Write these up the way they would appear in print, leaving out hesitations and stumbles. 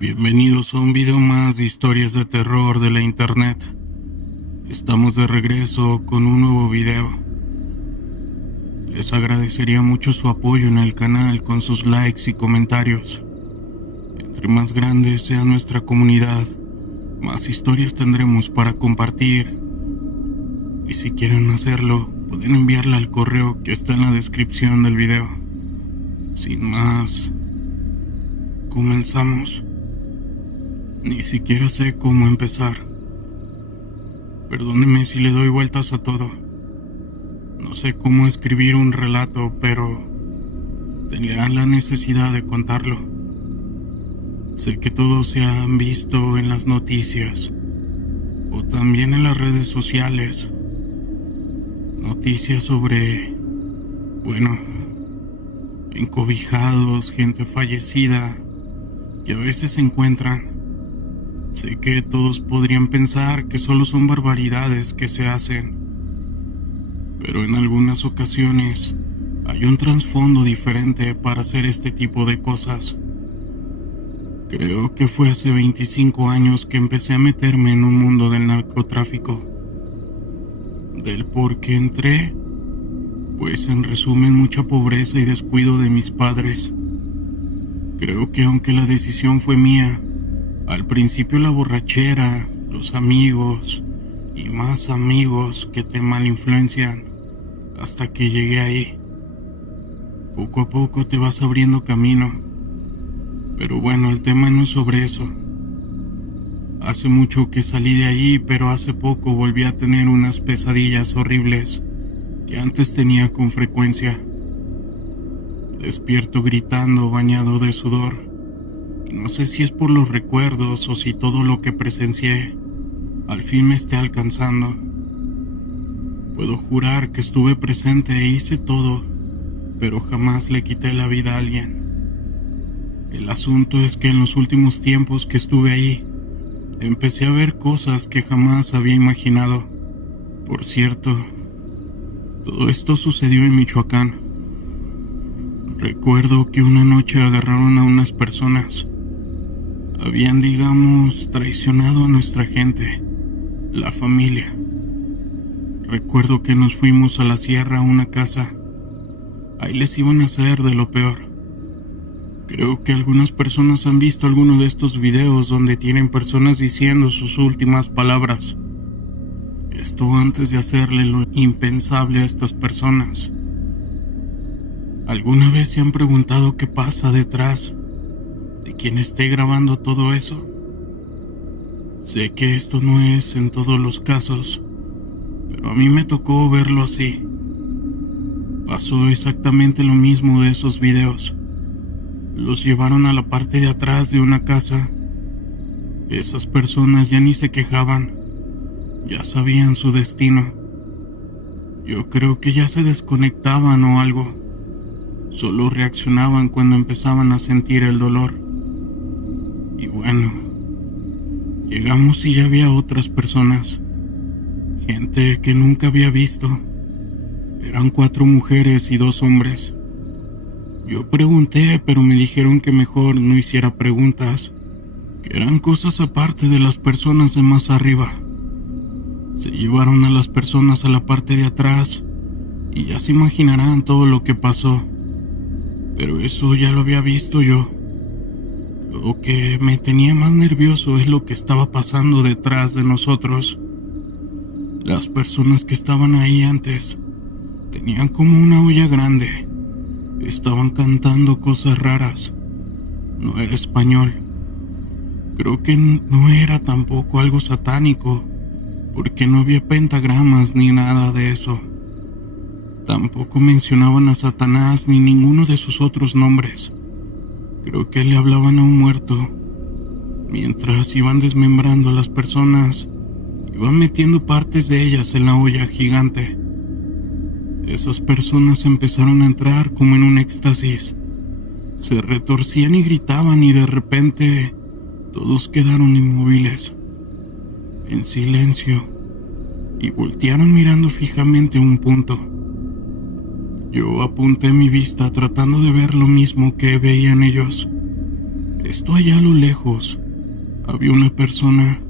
Bienvenidos a un video más de historias de terror de la internet. Estamos de regreso con un nuevo video. Les agradecería mucho su apoyo en el canal con sus likes y comentarios. Entre más grande sea nuestra comunidad, más historias tendremos para compartir. Y si quieren hacerlo, pueden enviarla al correo que está en la descripción del video. Sin más, comenzamos. Ni siquiera sé cómo empezar. Perdóneme si le doy vueltas a todo. No sé cómo escribir un relato, pero tenía la necesidad de contarlo. Sé que todos se han visto en las noticias o también en las redes sociales. Noticias sobre, encobijados, gente fallecida que a veces se encuentran. Sé que todos podrían pensar que solo son barbaridades que se hacen, pero en algunas ocasiones hay un trasfondo diferente para hacer este tipo de cosas. Creo que fue hace 25 años que empecé a meterme en un mundo del narcotráfico. Del por qué entré, pues en resumen mucha pobreza y descuido de mis padres. Creo que aunque la decisión fue mía, al principio la borrachera, los amigos y más amigos que te malinfluencian, hasta que llegué ahí. Poco a poco te vas abriendo camino. Pero bueno, el tema no es sobre eso. Hace mucho que salí de ahí, pero hace poco volví a tener unas pesadillas horribles que antes tenía con frecuencia. Despierto gritando, bañado de sudor. Y no sé si es por los recuerdos o si todo lo que presencié al fin me esté alcanzando. Puedo jurar que estuve presente e hice todo, pero jamás le quité la vida a alguien. El asunto es que en los últimos tiempos que estuve ahí, empecé a ver cosas que jamás había imaginado. Por cierto, todo esto sucedió en Michoacán. Recuerdo que una noche agarraron a unas personas. Habían, digamos, traicionado a nuestra gente, la familia. Recuerdo que nos fuimos a la sierra a una casa. Ahí les iban a hacer de lo peor. Creo que algunas personas han visto alguno de estos videos donde tienen personas diciendo sus últimas palabras. Esto antes de hacerle lo impensable a estas personas. ¿Alguna vez se han preguntado qué pasa detrás de quien esté grabando todo eso? Sé que esto no es en todos los casos, pero a mí me tocó verlo así. Pasó exactamente lo mismo de esos videos. Los llevaron a la parte de atrás de una casa. Esas personas ya ni se quejaban, ya sabían su destino. Yo creo que ya se desconectaban o algo. Solo reaccionaban cuando empezaban a sentir el dolor. Y bueno, llegamos y ya había otras personas. Gente que nunca había visto. Eran 4 mujeres y 2 hombres. Yo pregunté, pero me dijeron que mejor no hiciera preguntas, que eran cosas aparte de las personas de más arriba. Se llevaron a las personas a la parte de atrás y ya se imaginarán todo lo que pasó. Pero eso ya lo había visto yo. Lo que me tenía más nervioso es lo que estaba pasando detrás de nosotros. Las personas que estaban ahí antes tenían como una olla grande. Estaban cantando cosas raras. No era español. Creo que no era tampoco algo satánico, porque no había pentagramas ni nada de eso. Tampoco mencionaban a Satanás ni ninguno de sus otros nombres. Creo que le hablaban a un muerto. Mientras iban desmembrando a las personas, iban metiendo partes de ellas en la olla gigante. Esas personas empezaron a entrar como en un éxtasis. Se retorcían y gritaban y de repente todos quedaron inmóviles, en silencio, y voltearon mirando fijamente un punto. Yo apunté mi vista tratando de ver lo mismo que veían ellos. Esto allá a lo lejos, había una persona,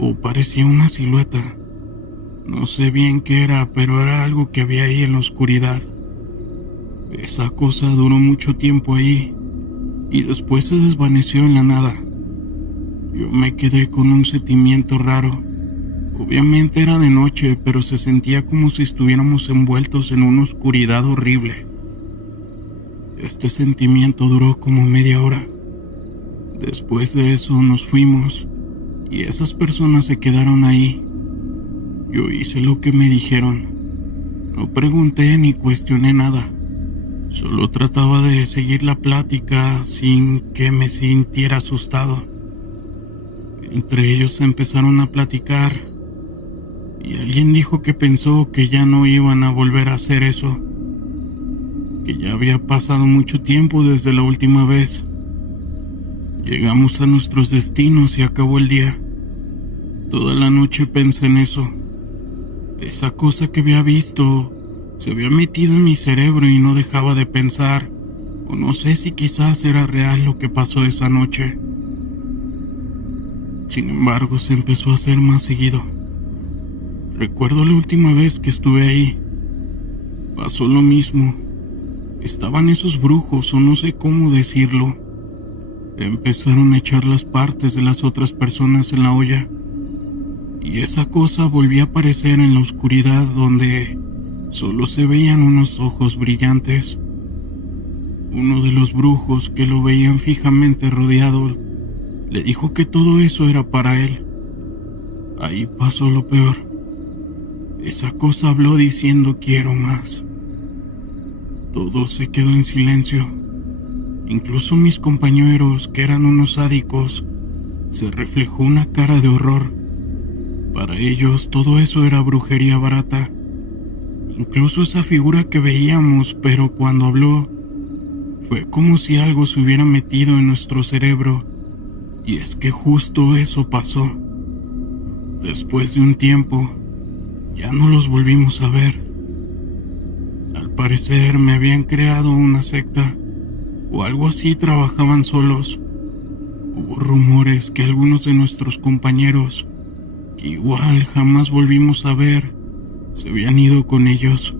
o parecía una silueta. No sé bien qué era, pero era algo que había ahí en la oscuridad. Esa cosa duró mucho tiempo ahí, y después se desvaneció en la nada. Yo me quedé con un sentimiento raro. Obviamente era de noche, pero se sentía como si estuviéramos envueltos en una oscuridad horrible. Este sentimiento duró como media hora. Después de eso nos fuimos, y esas personas se quedaron ahí. Yo hice lo que me dijeron. No pregunté ni cuestioné nada. Solo trataba de seguir la plática sin que me sintiera asustado. Entre ellos empezaron a platicar, y alguien dijo que pensó que ya no iban a volver a hacer eso, que ya había pasado mucho tiempo desde la última vez. Llegamos a nuestros destinos y acabó el día. Toda la noche pensé en eso. Esa cosa que había visto se había metido en mi cerebro y no dejaba de pensar, o no sé si quizás era real lo que pasó esa noche. Sin embargo, se empezó a hacer más seguido. Recuerdo la última vez que estuve ahí. Pasó lo mismo. Estaban esos brujos, o no sé cómo decirlo. Empezaron a echar las partes de las otras personas en la olla, y esa cosa volvía a aparecer en la oscuridad donde solo se veían unos ojos brillantes. Uno de los brujos, que lo veían fijamente rodeado, le dijo que todo eso era para él. Ahí pasó lo peor. Esa cosa habló diciendo quiero más. Todo se quedó en silencio. Incluso mis compañeros, que eran unos sádicos, se reflejó una cara de horror. Para ellos todo eso era brujería barata. Incluso esa figura que veíamos, pero cuando habló, fue como si algo se hubiera metido en nuestro cerebro. Y es que justo eso pasó. Después de un tiempo, ya no los volvimos a ver. Al parecer me habían creado una secta, o algo así. Trabajaban solos. Hubo rumores que algunos de nuestros compañeros, que igual jamás volvimos a ver, se habían ido con ellos,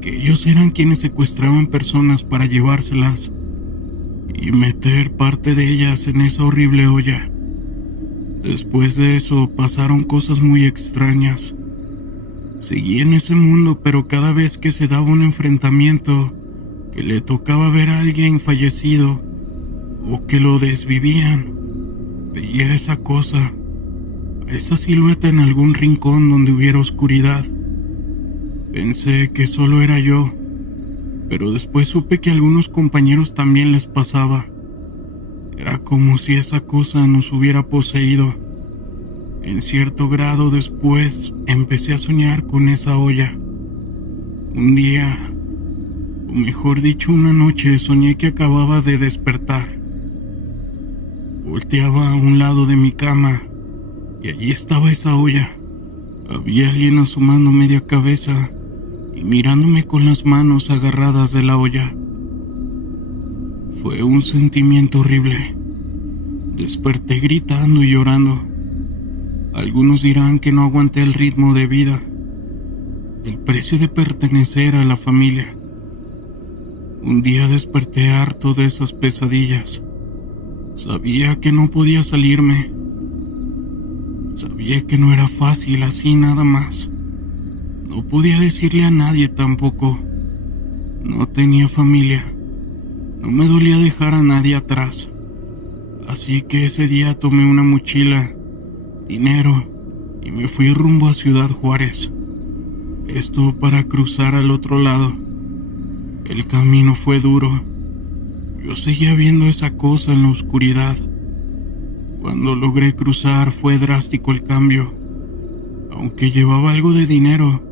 que ellos eran quienes secuestraban personas para llevárselas y meter parte de ellas en esa horrible olla. Después de eso pasaron cosas muy extrañas. Seguí en ese mundo, pero cada vez que se daba un enfrentamiento, que le tocaba ver a alguien fallecido o que lo desvivían, veía esa cosa, esa silueta en algún rincón donde hubiera oscuridad. Pensé que solo era yo, pero después supe que a algunos compañeros también les pasaba. Era como si esa cosa nos hubiera poseído. En cierto grado después empecé a soñar con esa olla. Un día, o mejor dicho una noche, soñé que acababa de despertar. Volteaba a un lado de mi cama y allí estaba esa olla. Había alguien asomando media cabeza y mirándome con las manos agarradas de la olla. Fue un sentimiento horrible. Desperté gritando y llorando. Algunos dirán que no aguanté el ritmo de vida, el precio de pertenecer a la familia. Un día desperté harto de esas pesadillas. Sabía que no podía salirme. Sabía que no era fácil así nada más. No podía decirle a nadie tampoco. No tenía familia. No me dolía dejar a nadie atrás. Así que ese día tomé una mochila, dinero, y me fui rumbo a Ciudad Juárez. Esto para cruzar al otro lado. El camino fue duro. Yo seguía viendo esa cosa en la oscuridad. Cuando logré cruzar fue drástico el cambio. Aunque llevaba algo de dinero,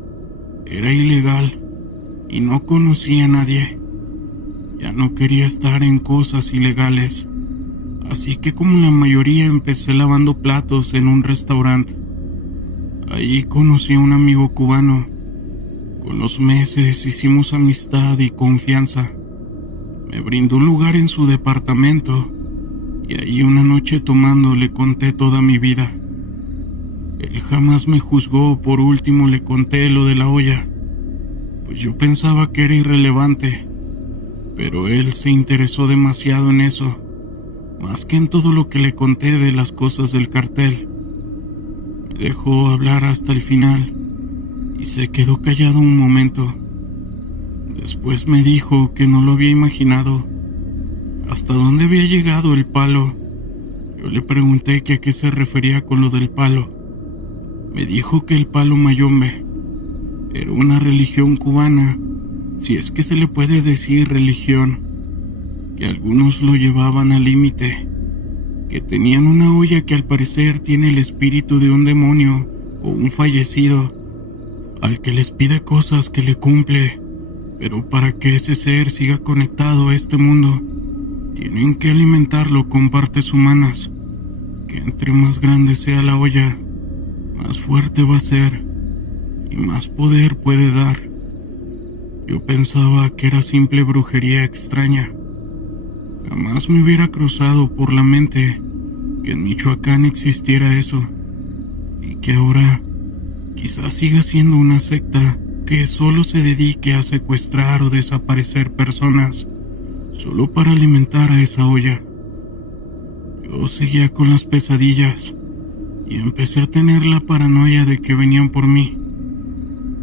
era ilegal y no conocía a nadie. Ya no quería estar en cosas ilegales. Así que como la mayoría empecé lavando platos en un restaurante. Ahí conocí a un amigo cubano. Con los meses hicimos amistad y confianza. Me brindó un lugar en su departamento Y ahí una noche tomando le conté toda mi vida. Él jamás me juzgó. Por último le conté lo de la olla, pues yo pensaba que era irrelevante, pero él se interesó demasiado en eso, más que en todo lo que le conté de las cosas del cartel. Me dejó hablar hasta el final y se quedó callado un momento. Después me dijo que no lo había imaginado. ¿Hasta dónde había llegado el palo? Yo le pregunté que a qué se refería con lo del palo. Me dijo que el palo mayombe era una religión cubana, si es que se le puede decir religión, que algunos lo llevaban al límite, que tenían una olla que al parecer tiene el espíritu de un demonio o un fallecido, al que les pide cosas que le cumple, pero para que ese ser siga conectado a este mundo, tienen que alimentarlo con partes humanas, que entre más grande sea la olla, más fuerte va a ser y más poder puede dar. Yo pensaba que era simple brujería extraña. Jamás me hubiera cruzado por la mente que en Michoacán existiera eso, y que ahora quizás siga siendo una secta que solo se dedique a secuestrar o desaparecer personas solo para alimentar a esa olla. Yo seguía con las pesadillas y empecé a tener la paranoia de que venían por mí.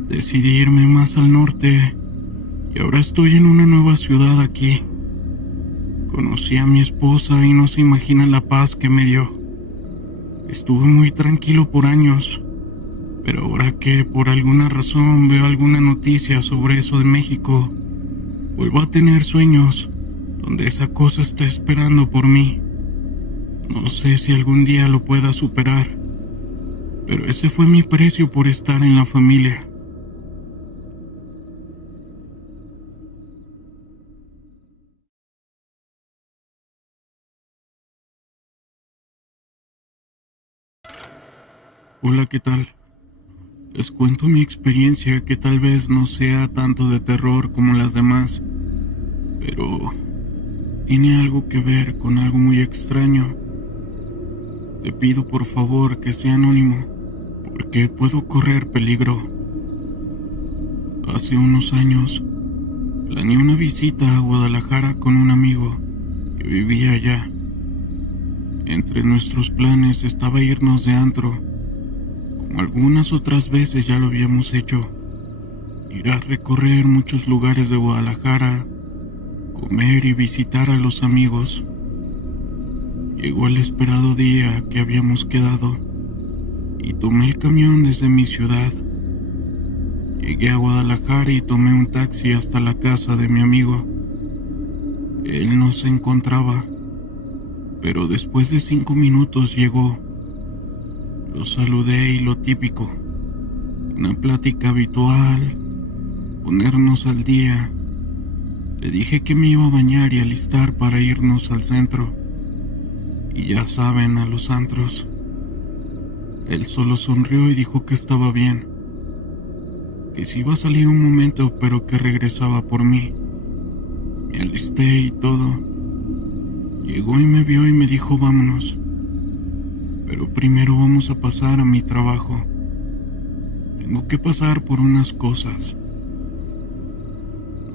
Decidí irme más al norte y ahora estoy en una nueva ciudad aquí. Conocí a mi esposa y no se imagina la paz que me dio. Estuve muy tranquilo por años, pero ahora que por alguna razón veo alguna noticia sobre eso de México, vuelvo a tener sueños donde esa cosa está esperando por mí. No sé si algún día lo pueda superar, pero ese fue mi precio por estar en la familia. Hola, ¿qué tal? Les cuento mi experiencia, que tal vez no sea tanto de terror como las demás, pero tiene algo que ver con algo muy extraño. Te pido por favor que sea anónimo, porque puedo correr peligro. Hace unos años, planeé una visita a Guadalajara con un amigo que vivía allá. Entre nuestros planes estaba irnos de antro, como algunas otras veces ya lo habíamos hecho. Ir a recorrer muchos lugares de Guadalajara, comer y visitar a los amigos. Llegó el esperado día que habíamos quedado y tomé el camión desde mi ciudad. Llegué a Guadalajara y tomé un taxi hasta la casa de mi amigo. Él no se encontraba, pero después de 5 minutos llegó. Lo saludé y lo típico, una plática habitual, ponernos al día. Le dije que me iba a bañar y alistar para irnos al centro. Y ya saben, a los antros. Él solo sonrió y dijo que estaba bien, que se iba a salir un momento, pero que regresaba por mí. Me alisté y todo. Llegó y me vio y me dijo vámonos, pero primero vamos a pasar a mi trabajo. Tengo que pasar por unas cosas.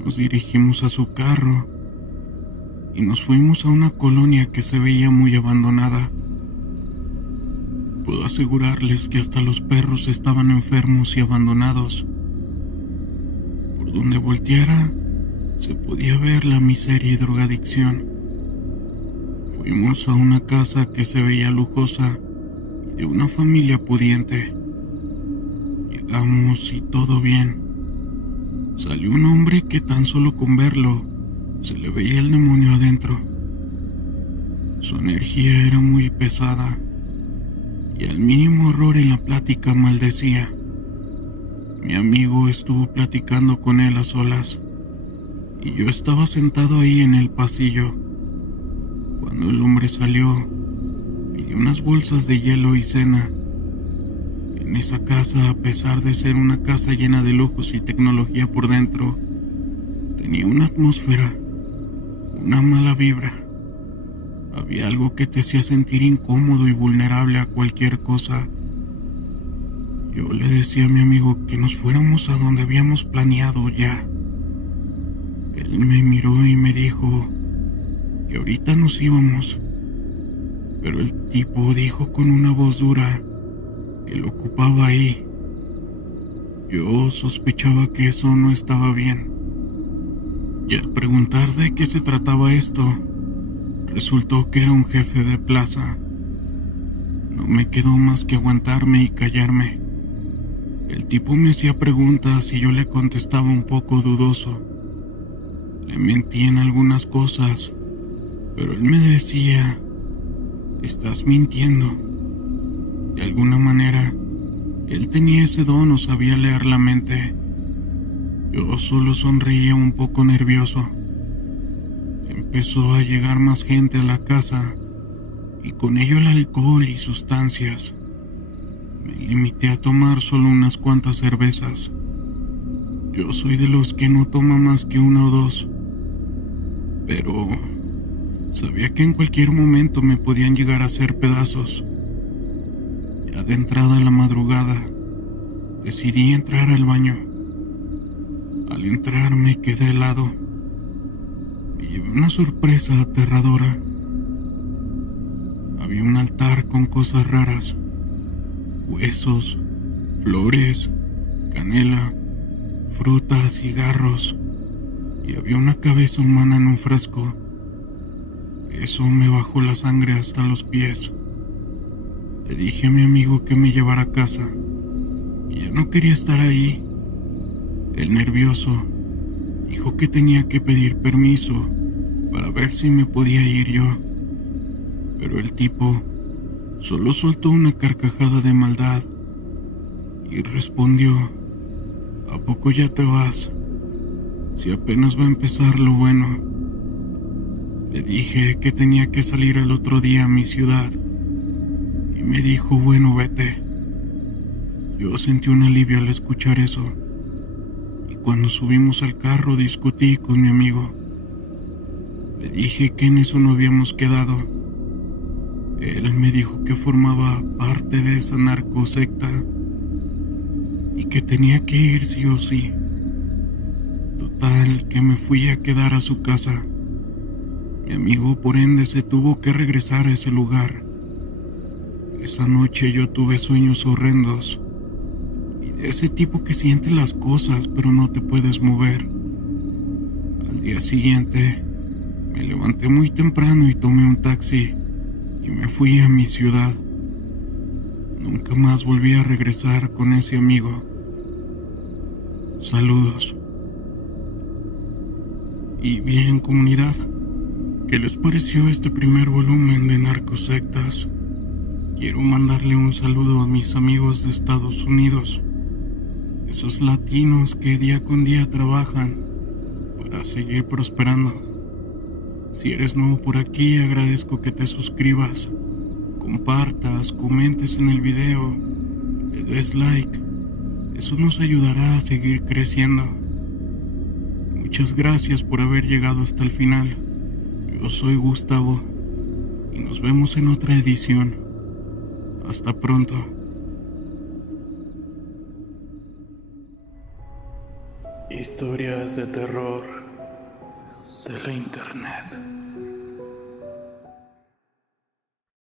Nos dirigimos a su carro y nos fuimos a una colonia que se veía muy abandonada. Puedo asegurarles que hasta los perros estaban enfermos y abandonados. Por donde volteara, se podía ver la miseria y drogadicción. Fuimos a una casa que se veía lujosa y de una familia pudiente. Llegamos y todo bien. Salió un hombre que tan solo con verlo se le veía el demonio adentro. Su energía era muy pesada y al mínimo error en la plática maldecía. Mi amigo estuvo platicando con él a solas y yo estaba sentado ahí en el pasillo. Cuando el hombre salió, pidió unas bolsas de hielo y cena. En esa casa, a pesar de ser una casa llena de lujos y tecnología por dentro, tenía una atmósfera, una mala vibra. Había algo que te hacía sentir incómodo y vulnerable a cualquier cosa. Yo le decía a mi amigo que nos fuéramos a donde habíamos planeado ya. Él me miró y me dijo que ahorita nos íbamos, pero el tipo dijo con una voz dura que lo ocupaba ahí. Yo sospechaba que eso no estaba bien, y al preguntar de qué se trataba esto, resultó que era un jefe de plaza. No me quedó más que aguantarme y callarme. El tipo me hacía preguntas y yo le contestaba un poco dudoso. Le mentí en algunas cosas, pero él me decía: estás mintiendo. De alguna manera, él tenía ese don o sabía leer la mente. Yo solo sonreía un poco nervioso. Empezó a llegar más gente a la casa, y con ello el alcohol y sustancias. Me limité a tomar solo unas cuantas cervezas. Yo soy de los que no toma más que una o dos, pero sabía que en cualquier momento me podían llegar a hacer pedazos. Ya de entrada a la madrugada, decidí entrar al baño. Al entrar me quedé helado. Me llevé una sorpresa aterradora. Había un altar con cosas raras: huesos, flores, canela, frutas, cigarros, y había una cabeza humana en un frasco. Eso me bajó la sangre hasta los pies. Le dije a mi amigo que me llevara a casa, que ya no quería estar ahí. El nervioso dijo que tenía que pedir permiso para ver si me podía ir yo, pero el tipo solo soltó una carcajada de maldad y respondió: ¿a poco ya te vas? Si apenas va a empezar lo bueno. Le dije que tenía que salir al otro día a mi ciudad y me dijo: bueno, vete. Yo sentí un alivio al escuchar eso, y cuando subimos al carro discutí con mi amigo. Le dije que en eso no habíamos quedado. Él me dijo que formaba parte de esa narcosecta y que tenía que ir sí o sí. Total, que me fui a quedar a su casa. Mi amigo, por ende, se tuvo que regresar a ese lugar. Esa noche yo tuve sueños horrendos, y de ese tipo que siente las cosas pero no te puedes mover. Al día siguiente, me levanté muy temprano y tomé un taxi y me fui a mi ciudad. Nunca más volví a regresar con ese amigo. Saludos. Y bien, comunidad, ¿qué les pareció este primer volumen de Narcosectas? Quiero mandarle un saludo a mis amigos de Estados Unidos, esos latinos que día con día trabajan para seguir prosperando. Si eres nuevo por aquí, agradezco que te suscribas, compartas, comentes en el video, le des like. Eso nos ayudará a seguir creciendo. Muchas gracias por haber llegado hasta el final. Yo soy Gustavo y nos vemos en otra edición. Hasta pronto. Historias de terror de la internet.